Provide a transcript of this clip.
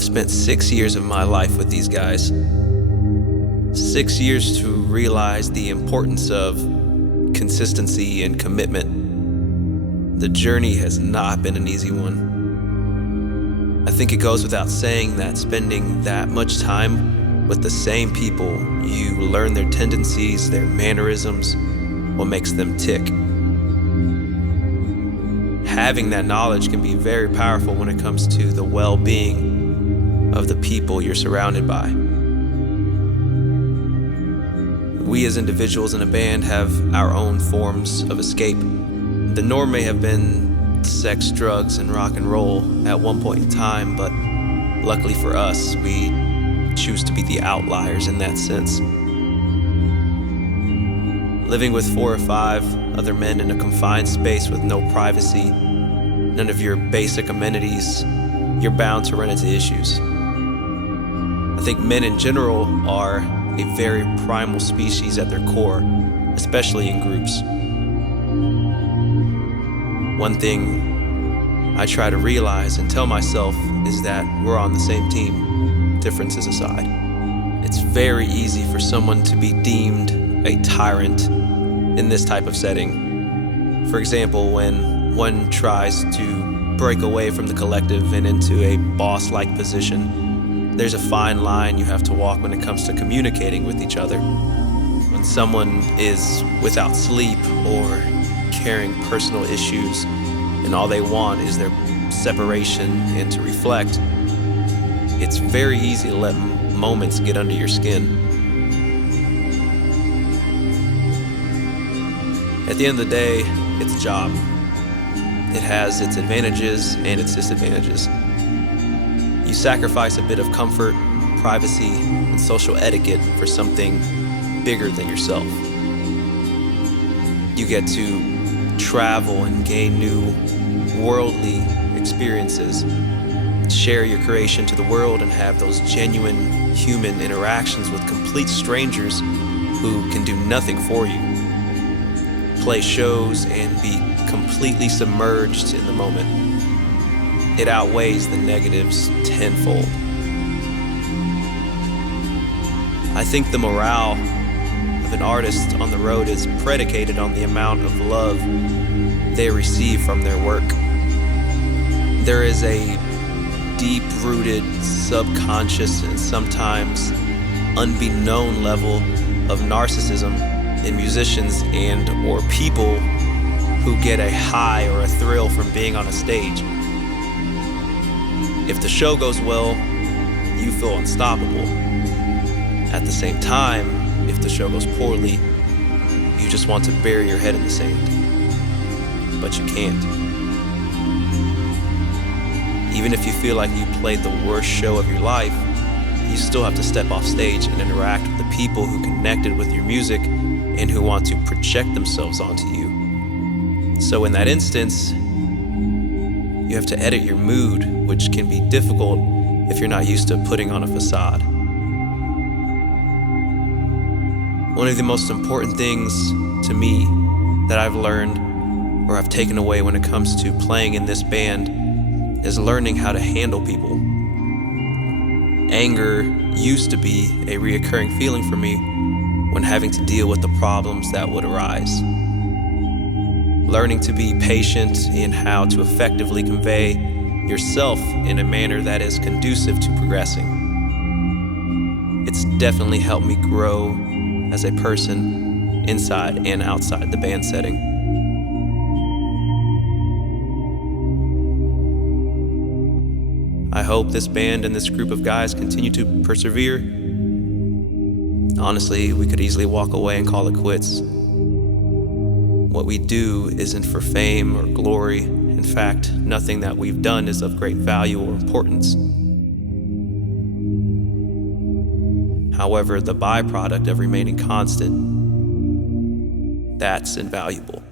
I've spent 6 years of my life with these guys. 6 years to realize the importance of consistency and commitment. The journey has not been an easy one. I think it goes without saying that spending that much time with the same people, you learn their tendencies, their mannerisms, what makes them tick. Having that knowledge can be very powerful when it comes to the well-being of the people you're surrounded by. We as individuals in a band have our own forms of escape. The norm may have been sex, drugs, and rock and roll at one point in time, but luckily for us, we choose to be the outliers in that sense. Living with 4 or 5 other men in a confined space with no privacy, none of your basic amenities, you're bound to run into issues. I think men in general are a very primal species at their core, especially in groups. One thing I try to realize and tell myself is that we're on the same team, differences aside. It's very easy for someone to be deemed a tyrant in this type of setting. For example, when one tries to break away from the collective and into a boss-like position, there's a fine line you have to walk when it comes to communicating with each other. When someone is without sleep or carrying personal issues and all they want is their separation and to reflect, it's very easy to let moments get under your skin. At the end of the day, it's a job. It has its advantages and its disadvantages. You sacrifice a bit of comfort, privacy, and social etiquette for something bigger than yourself. You get to travel and gain new worldly experiences, share your creation to the world, and have those genuine human interactions with complete strangers who can do nothing for you. Play shows and be completely submerged in the moment. It outweighs the negatives tenfold. I think the morale of an artist on the road is predicated on the amount of love they receive from their work. There is a deep-rooted, subconscious, and sometimes unbeknown level of narcissism in musicians and or people who get a high or a thrill from being on a stage. If the show goes well, you feel unstoppable. At the same time, if the show goes poorly, you just want to bury your head in the sand. But you can't. Even if you feel like you played the worst show of your life, you still have to step off stage and interact with the people who connected with your music and who want to project themselves onto you. So in that instance, you have to edit your mood, which can be difficult if you're not used to putting on a facade. One of the most important things to me that I've learned or I've taken away when it comes to playing in this band is learning how to handle people. Anger used to be a reoccurring feeling for me when having to deal with the problems that would arise. Learning to be patient in how to effectively convey yourself in a manner that is conducive to progressing. It's definitely helped me grow as a person inside and outside the band setting. I hope this band and this group of guys continue to persevere. Honestly, we could easily walk away and call it quits. What we do isn't for fame or glory. In fact, nothing that we've done is of great value or importance. However, the byproduct of remaining constant, that's invaluable.